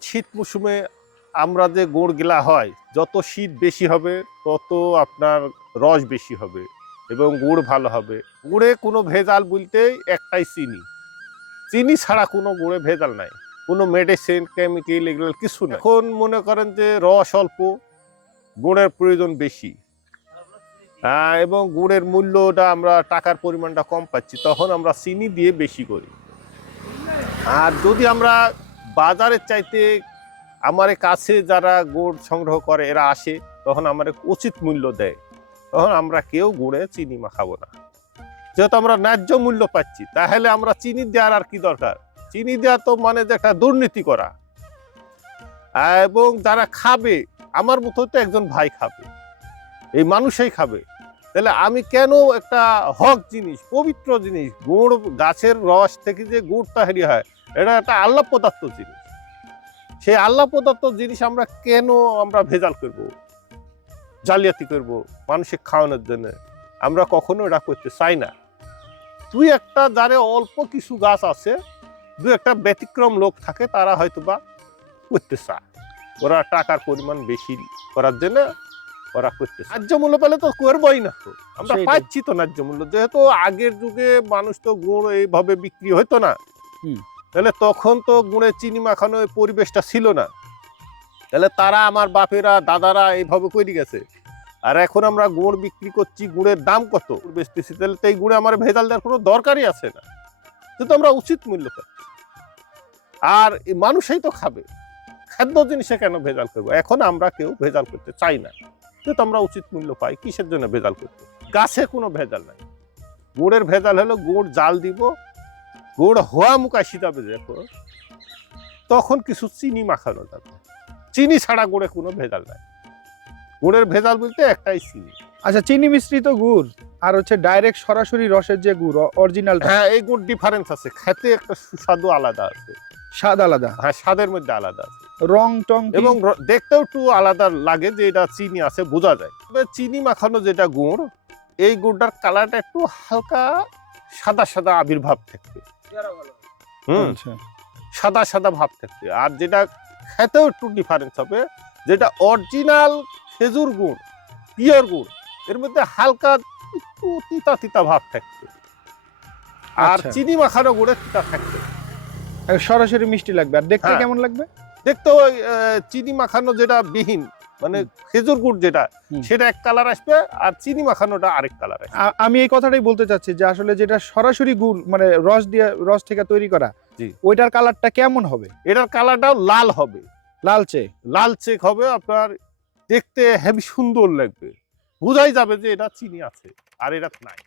শীত মৌসুমে আমরা যে গুড়গুলা হয়, যত শীত বেশি হবে তত আপনার রস বেশি হবে এবং গুড় ভালো হবে। গুড়ে কোনো ভেজাল বলতেই একটাই চিনি। চিনি ছাড়া কোনো গুড়ে ভেজাল নাই, কোনো মেডিসিন কেমিক্যাল এগুলো কিছু না। এখন মনে করেন যে রস অল্প, গুড়ের প্রয়োজন বেশি, এবং গুড়ের মূল্যটা আমরা টাকার পরিমাণটা কম পাচ্ছি, তখন আমরা চিনি দিয়ে বেশি করি। আর যদি আমরা বাজারের চাইতে আমার কাছে যারা গুড় সংগ্রহ করে এরা আসে, তখন আমার উচিত মূল্য দেয়, তখন আমরা কেউ গুড়ে চিনি মাখাবো না। যেহেতু আমরা ন্যায্য মূল্য পাচ্ছি, তাহলে আমরা চিনি দেওয়ার আর কি দরকার? চিনি দেওয়া তো মানে যে একটা দুর্নীতি করা। এবং যারা খাবে, আমার মতো তো একজন ভাই খাবে, এই মানুষই খাবে, তাহলে আমি কেন একটা হক জিনিস, পবিত্র জিনিস, গুড় গাছের রস থেকে যে গুড় তৈরি হয়, এটা একটা আল্লাহ পদার্থ জিনিস, সেই আল্লাহ পদার্থ জিনিস আমরা ভেজাল করব, জালিয়াতি করব মানুষের খাওয়ানোর জন্য? আমরা কখনো এটা করতে চাই না। তুই একটা যারে অল্প কিছু গাছ আছে, দু একটা ব্যতিক্রম লোক থাকে, তারা হয়তো বা করতে চায়, ওরা টাকার পরিমাণ বেশি করার জন্য ওরা করতে চায়। ন্যায্য মূল্য পেলে তো করবোই না, তো আমরা পাচ্ছি তো ন্যায্য মূল্য। যেহেতু আগের যুগে মানুষ তো গুড় এইভাবে বিক্রি হতো না, তাহলে তখন তো গুড়ে চিনি মাখানো পরিবেশটা ছিল না, তাহলে তারা আমার বাপেরা দাদারা এইভাবে করে গেছে। আর এখন আমরা গুড় বিক্রি করছি, গুড়ের দাম কত বেচতেছি, তাহলে এই গুড়ে আমার ভেজাল দেওয়ার কোনো দরকারই আছে না, কিন্তু আমরা উচিত মূল্য পাচ্ছি। আর এই মানুষই তো খাবে, খাদ্য জিনিসে কেন ভেজাল করবো? এখন আমরা কেউ ভেজাল করতে চাই না, কিন্তু আমরা উচিত মূল্য পাই। কিসের জন্য ভেজাল করতে? গাছে কোনো ভেজাল নাই। গুড়ের ভেজাল হলো গুড় জাল দিব, গুড় হওয়া মুখাশি যাবে যখন, তখন কিছু চিনি মাখানো যাবে। চিনি ছাড়া গুড়ে কোনো ভেজাল নাই। গুড়ের ভেজাল বলতে একটাই চিনি। আচ্ছা, চিনি মিশ্রিত গুড় আর হচ্ছে ডাইরেক্ট সরাসরি রসের যে গুড় অরিজিনাল, হ্যাঁ, এই গুড় ডিফারেন্স আছে, খেতে একটা সুস্বাদু আলাদা আছে, স্বাদ আলাদা। হ্যাঁ, স্বাদের মধ্যে আলাদা আছে, রং টং এবং দেখতেও একটু আলাদা লাগে, যে এটা চিনি আছে বোঝা যায়। তবে চিনি মাখানো যেটা গুড়, এই গুড়টার কালারটা একটু হালকা সাদা সাদা আবির্ভাব থাকবে, সাদা সাদা ভাব থাকবে। আর যেটা খেতেও একটু ডিফারেন্স হবে, যেটা অরিজিনাল খেজুর গুড়, পিওর গুড়, এর মধ্যে হালকা একটু তিতা তিতা ভাব থাকবে, আর চিনি মাখানো গুড়ে তিতা থাকবে, সরাসরি মিষ্টি লাগবে। আর দেখতে কেমন লাগবে? দেখতে ওই চিনি মাখানো যেটা বিহীন, মানে খেজুর গুড় যেটা, সেটা এক কালার আসবে, আর চিনি মাখানোটা আরেক কালার আসবে। আমি এই কথাটাই বলতে চাচ্ছি যে আসলে যেটা সরাসরি গুড়, মানে রস থেকে তৈরি করা, ওইটার কালারটা কেমন হবে? এটার কালারটাও লাল হবে, লালচে হবে, আপনার দেখতে হেবি সুন্দর লাগবে, বোঝাই যাবে যে এটা চিনি আছে আর এটা নাই।